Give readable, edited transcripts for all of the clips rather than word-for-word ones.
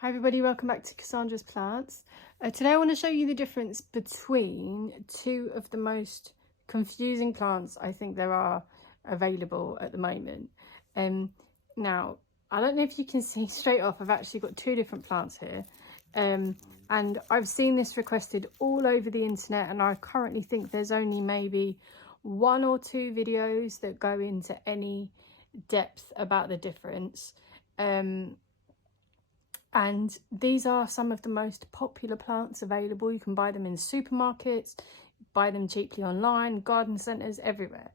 Hi everybody, welcome back to Cassandra's Plants. Today I want to show you the difference between two of the most confusing plants I think there are available at the moment. Now, I don't know if you can see straight off, I've actually got two different plants here. And I've seen this requested all over the internet, and I currently think there's only maybe one or two videos that go into any depth about the difference. And these are some of the most popular plants available. You can buy them in supermarkets, buy them cheaply online, garden centres, everywhere.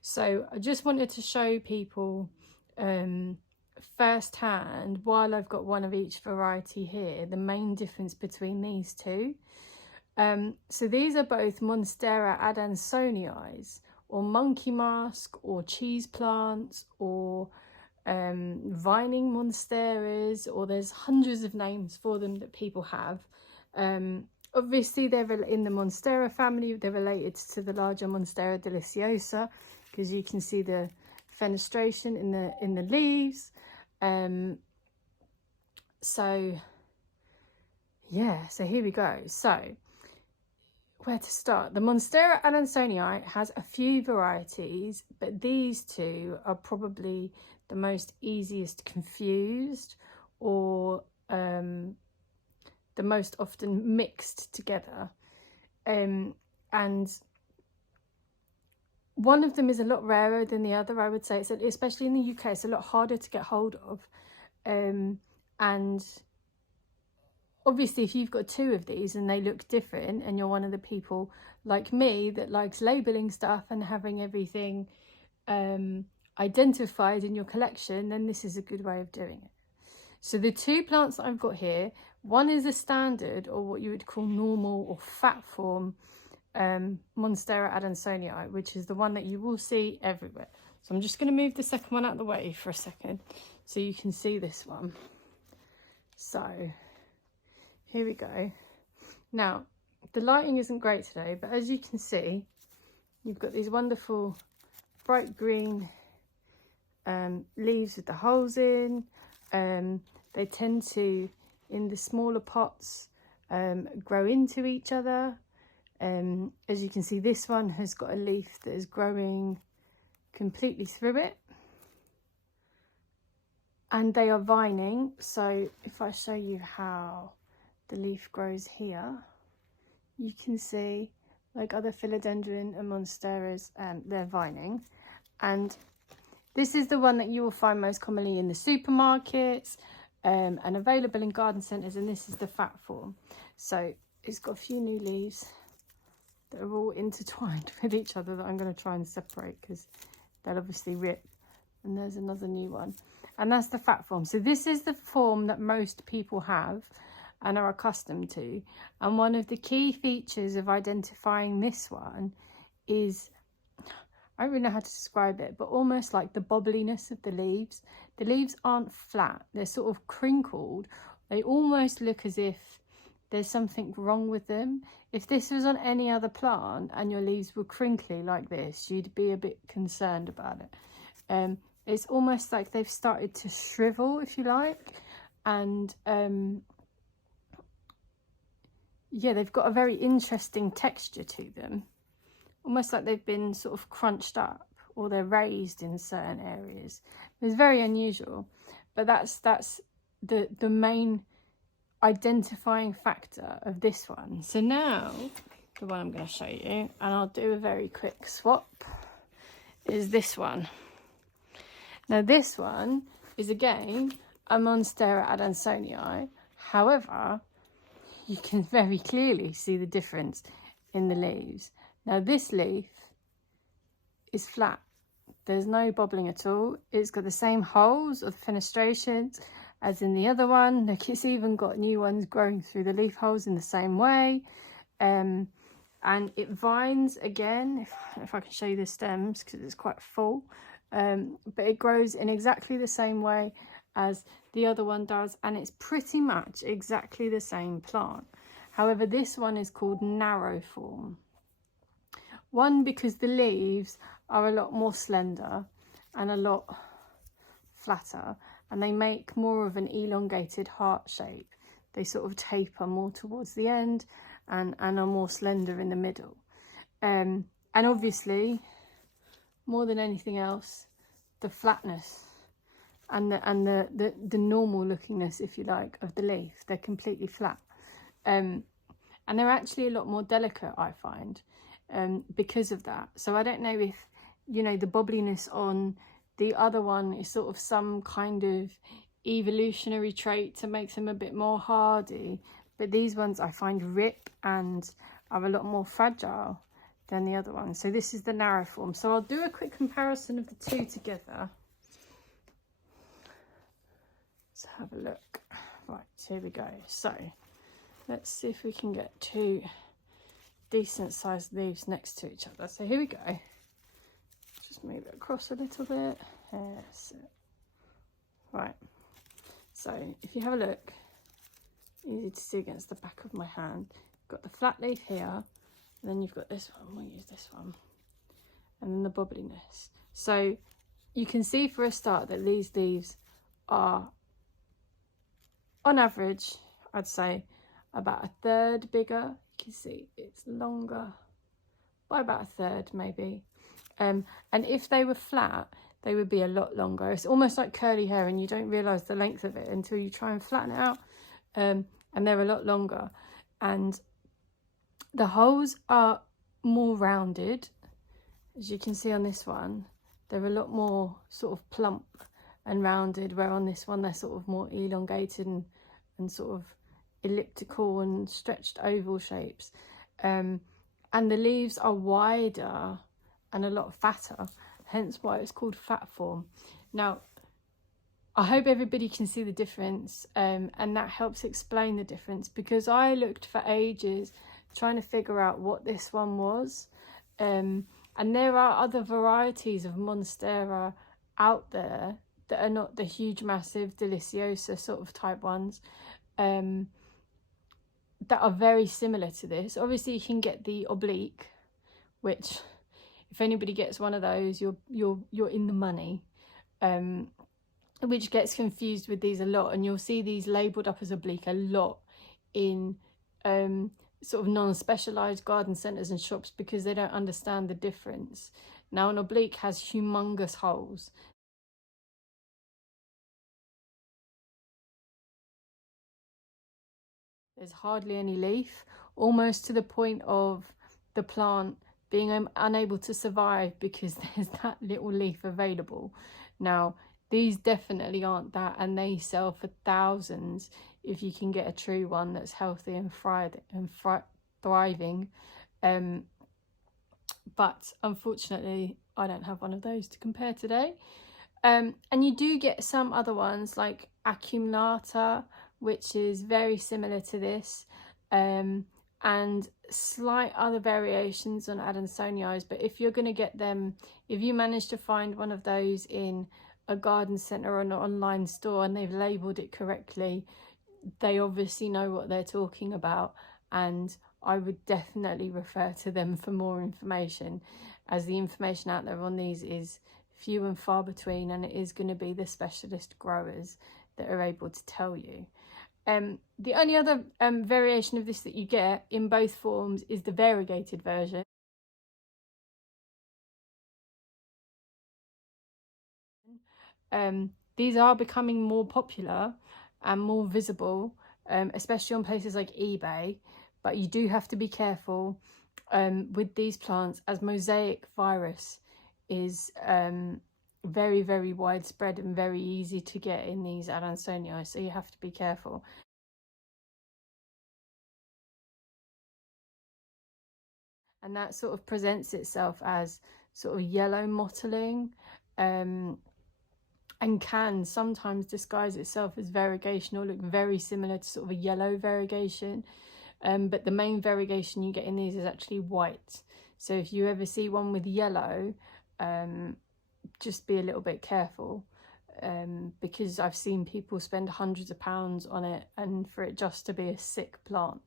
So I just wanted to show people firsthand, while I've got one of each variety here, the main difference between these two. So these are both Monstera Adansonii, or monkey mask, or cheese plants, or vining monsteras, or there's hundreds of names for them that people have. Obviously they're in the Monstera family. They're related to the larger Monstera deliciosa, because you can see the fenestration in the leaves. So yeah, so here we go. So where to start? The Monstera Adansonii has a few varieties, but these two are probably the most easiest confused, or the most often mixed together. And one of them is a lot rarer than the other, I would say. So especially in the UK, it's a lot harder to get hold of. And obviously, if you've got two of these and they look different, and you're one of the people like me that likes labeling stuff and having everything identified in your collection, then this is a good way of doing it. So the two plants that I've got here, one is a standard, or what you would call normal or fat form Monstera Adansonii, which is the one that you will see everywhere. So I'm just going to move the second one out of the way for a second so you can see this one. So here we go. Now, the lighting isn't great today, but as you can see, you've got these wonderful bright green leaves with the holes in. They tend to, in the smaller pots, grow into each other. As you can see, this one has got a leaf that is growing completely through it, and they are vining. So if I show you how the leaf grows here, you can see, like other philodendron and monsteras, they're vining. And this is the one that you will find most commonly in the supermarkets and available in garden centres, and this is the fat form. So it's got a few new leaves that are all intertwined with each other that I'm going to try and separate, because they'll obviously rip. And there's another new one, and that's the fat form. So this is the form that most people have and are accustomed to. And one of the key features of identifying this one is, I don't really know how to describe it, but almost like the bobbliness of the leaves. The leaves aren't flat, they're sort of crinkled. They almost look as if there's something wrong with them. If this was on any other plant and your leaves were crinkly like this, you'd be a bit concerned about it. It's almost like they've started to shrivel, if you like. And yeah, they've got a very interesting texture to them. Almost like they've been sort of crunched up, or they're raised in certain areas. It's very unusual, but that's the main identifying factor of this one. So now the one I'm going to show you, and I'll do a very quick swap, is this one. Now this one is again a Monstera Adansonii. However, you can very clearly see the difference in the leaves. Now this leaf is flat. There's no bobbling at all. It's got the same holes of fenestrations as in the other one. Look, it's even got new ones growing through the leaf holes in the same way. And it vines again, if I can show you the stems, because it's quite full. But it grows in exactly the same way as the other one does, and it's pretty much exactly the same plant. However, this one is called narrow form. One, because the leaves are a lot more slender and a lot flatter, and they make more of an elongated heart shape. They sort of taper more towards the end and are more slender in the middle. And obviously, more than anything else, the flatness and the normal lookingness, if you like, of the leaf. They're completely flat. And they're actually a lot more delicate, I find, because of that. So I don't know if, you know, the bobbliness on the other one is sort of some kind of evolutionary trait to make them a bit more hardy, but these ones I find rip and are a lot more fragile than the other one. So this is the narrow form. So I'll do a quick comparison of the two together. Let's have a look. Right, here we go. So let's see if we can get two decent sized leaves next to each other. So here we go. Just move it across a little bit. That's it. Right. So if you have a look, easy to see against the back of my hand. You've got the flat leaf here, and then you've got this one. We'll use this one. And then the bobbliness. So you can see for a start that these leaves are, on average, I'd say about a third bigger. You can see it's longer by about a third maybe. And if they were flat, they would be a lot longer. It's almost like curly hair, and you don't realise the length of it until you try and flatten it out. And they're a lot longer. And the holes are more rounded. As you can see on this one, they're a lot more sort of plump and rounded, where on this one they're sort of more elongated and sort of elliptical and stretched oval shapes. And the leaves are wider and a lot fatter, hence why it's called fat form. Now, I hope everybody can see the difference, and that helps explain the difference, because I looked for ages trying to figure out what this one was. And there are other varieties of Monstera out there that are not the huge, massive, deliciosa sort of type ones, that are very similar to this. Obviously, you can get the oblique, which, if anybody gets one of those, you're in the money, which gets confused with these a lot, and you'll see these labelled up as oblique a lot in sort of non-specialised garden centres and shops, because they don't understand the difference. Now, an oblique has humongous holes. There's hardly any leaf, almost to the point of the plant being unable to survive because there's that little leaf available. Now, these definitely aren't that, and they sell for thousands if you can get a true one that's healthy and thriving. But unfortunately, I don't have one of those to compare today. And you do get some other ones like Acuminata, which is very similar to this, and slight other variations on Adansonii. But if you're going to get them, if you manage to find one of those in a garden centre or an online store and they've labelled it correctly, they obviously know what they're talking about, and I would definitely refer to them for more information, as the information out there on these is few and far between, and it is going to be the specialist growers that are able to tell you. The only other variation of this that you get in both forms is the variegated version. These are becoming more popular and more visible, especially on places like eBay, but you do have to be careful with these plants, as mosaic virus is very, very widespread and very easy to get in these Adansonii, so you have to be careful. And that sort of presents itself as sort of yellow mottling, and can sometimes disguise itself as variegation or look very similar to sort of a yellow variegation. But the main variegation you get in these is actually white. So if you ever see one with yellow, just be a little bit careful, because I've seen people spend hundreds of pounds on it and for it just to be a sick plant.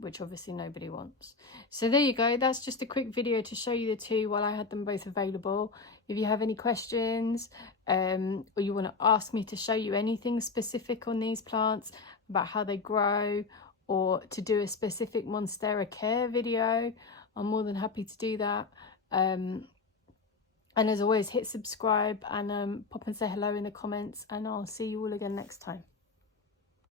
which obviously nobody wants. So there you go. That's just a quick video to show you the two while I had them both available. If you have any questions, or you want to ask me to show you anything specific on these plants, about how they grow, or to do a specific Monstera care video, I'm more than happy to do that. And as always, hit subscribe and pop and say hello in the comments, and I'll see you all again next time.